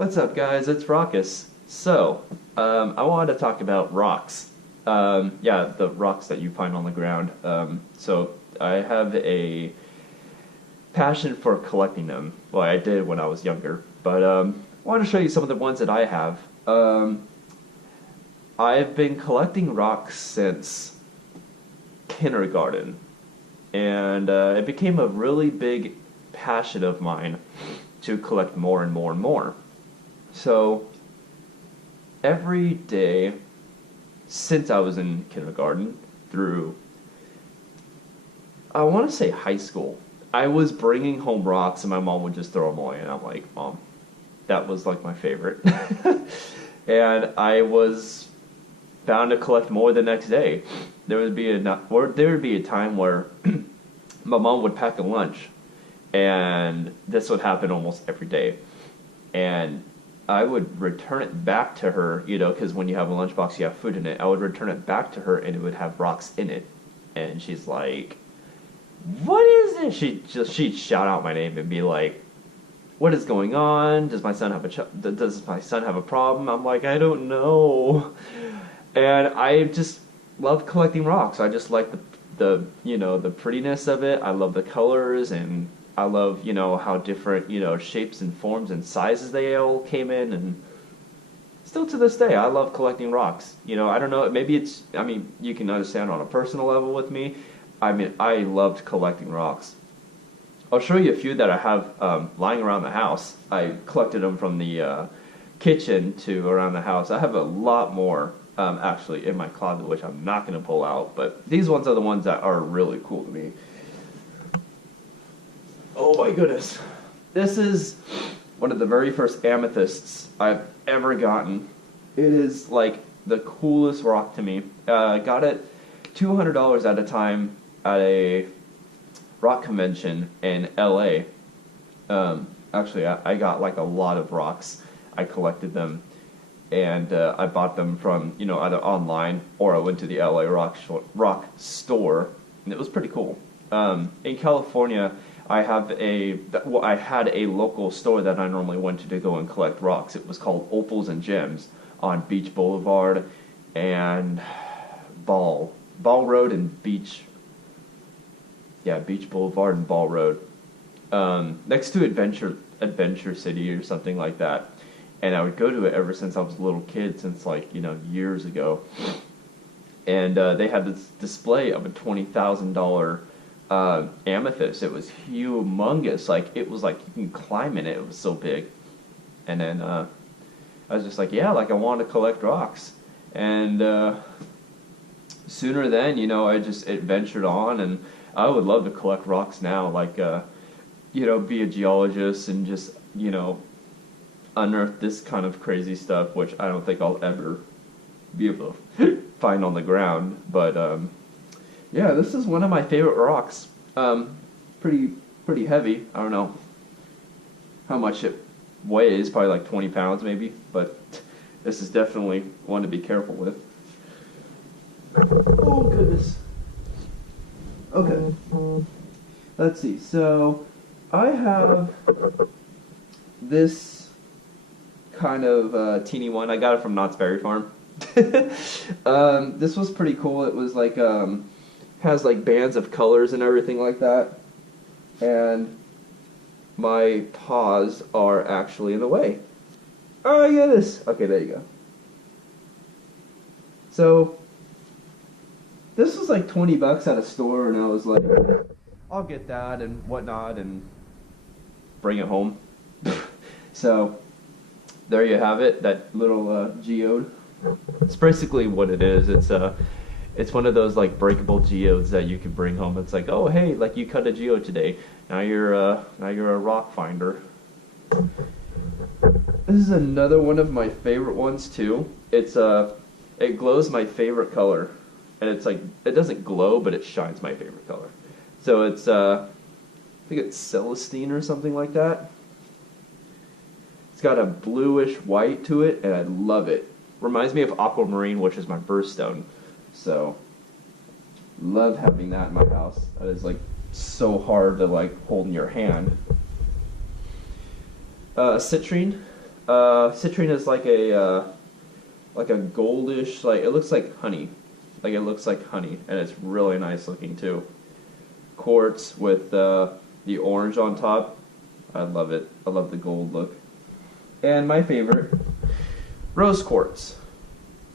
What's up, guys? It's Rockus. I wanted to talk about rocks. Yeah, the rocks that you find on the ground. I have a passion for collecting them. Well, I did when I was younger, but I want to show you some of the ones that I have. I've been collecting rocks since kindergarten, and it became a really big passion of mine to collect more and more and more. So every day since I was in kindergarten through, I want to say high school, I was bringing home rocks and my mom would just throw them away. And I'm like, Mom, that was like my favorite. And I was bound to collect more the next day. There would be a time where my mom would pack a lunch, and this would happen almost every day. And I would return it back to her, because when you have a lunchbox, you have food in it. I would return it back to her, and it would have rocks in it. And she's like, "What is this?" She'd shout out my name and be like, "What is going on? Does my son have a problem?" I'm like, "I don't know." And I just love collecting rocks. I just like the prettiness of it. I love the colors, and I love, how different, shapes and forms and sizes they all came in, and still to this day, I love collecting rocks. I don't know, maybe you can understand on a personal level with me. I loved collecting rocks. I'll show you a few that I have lying around the house. I collected them from the kitchen to around the house. I have a lot more actually in my closet, which I'm not going to pull out, but these ones are the ones that are really cool to me. Oh my goodness. This is one of the very first amethysts I've ever gotten. It is like the coolest rock to me. I got it $200 at a time at a rock convention in LA. Actually, I got like a lot of rocks. I collected them, and I bought them from, either online or I went to the LA rock store, and it was pretty cool. In California, I had a local store that I normally went to go and collect rocks. It was called Opals and Gems on Beach Boulevard and Ball Road and Beach Boulevard and Ball Road, next to Adventure City or something like that. And I would go to it ever since I was a little kid, since years ago. And they had this display of a $20,000 amethyst. It was humongous. It was like you can climb in it. It was so big. And then I was just like, yeah, I want to collect rocks. And sooner then, it ventured on, and I would love to collect rocks now, be a geologist and just, unearth this kind of crazy stuff, which I don't think I'll ever be able to find on the ground. But yeah, this is one of my favorite rocks. Pretty heavy. I don't know how much it weighs, probably like 20 pounds maybe, but this is definitely one to be careful with. Oh goodness. Okay. Let's see. So I have this kind of teeny one. I got it from Knott's Berry Farm. This was pretty cool. It was has bands of colors and everything like that. And my paws are actually in the way. Oh, yeah, this. Okay, there you go. So this was like $20 at a store, and I was like, I'll get that and whatnot and bring it home. So there you have it, that little geode. It's basically what it is. It's one of those breakable geodes that you can bring home. It's like, oh hey, you cut a geode today. Now you're a rock finder. This is another one of my favorite ones too. It glows my favorite color, and it doesn't glow, but it shines my favorite color. So it's I think it's Celestine or something like that. It's got a bluish white to it, and I love it. Reminds me of aquamarine, which is my birthstone. So, love having that in my house. That is so hard to hold in your hand. Citrine. Citrine is like a goldish, like it looks like honey. Like it looks like honey, and it's really nice looking too. Quartz with the orange on top. I love it. I love the gold look. And my favorite, rose quartz.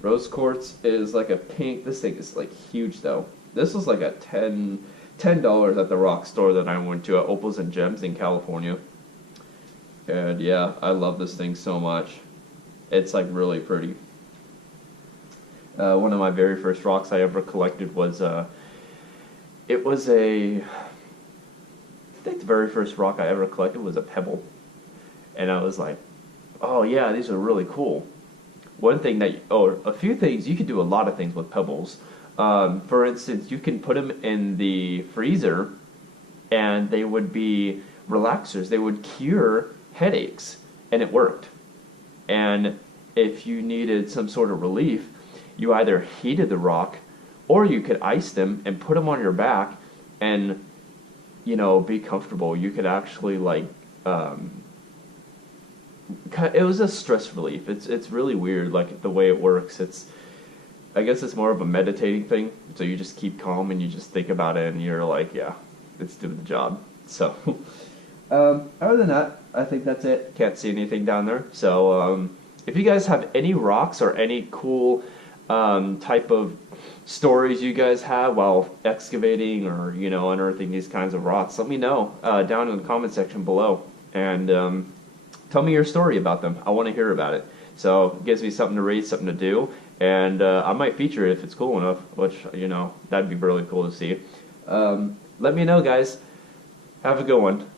Rose quartz is like a pink. This thing is like huge though. This was like a $10 at the rock store that I went to at Opals and Gems in California. And yeah, I love this thing so much. It's like really pretty. One of my very first rocks I ever collected was it was I think the very first rock I ever collected was a pebble, and I was like, oh yeah, these are really cool. One thing or a few things, you could do a lot of things with pebbles. For instance, you can put them in the freezer, and they would be relaxers. They would cure headaches, and it worked. And if you needed some sort of relief, you either heated the rock, or you could ice them and put them on your back, and be comfortable. You could actually it was a stress relief. It's really weird, like the way it works. I guess it's more of a meditating thing. So you just keep calm and you just think about it, and you're like, yeah, it's doing the job. So, other than that, I think that's it. Can't see anything down there. So, if you guys have any rocks or any cool type of stories you guys have while excavating or unearthing these kinds of rocks, let me know down in the comment section below, and tell me your story about them. I want to hear about it. So it gives me something to read, something to do, and I might feature it if it's cool enough, which that'd be really cool to see. Let me know, guys. Have a good one.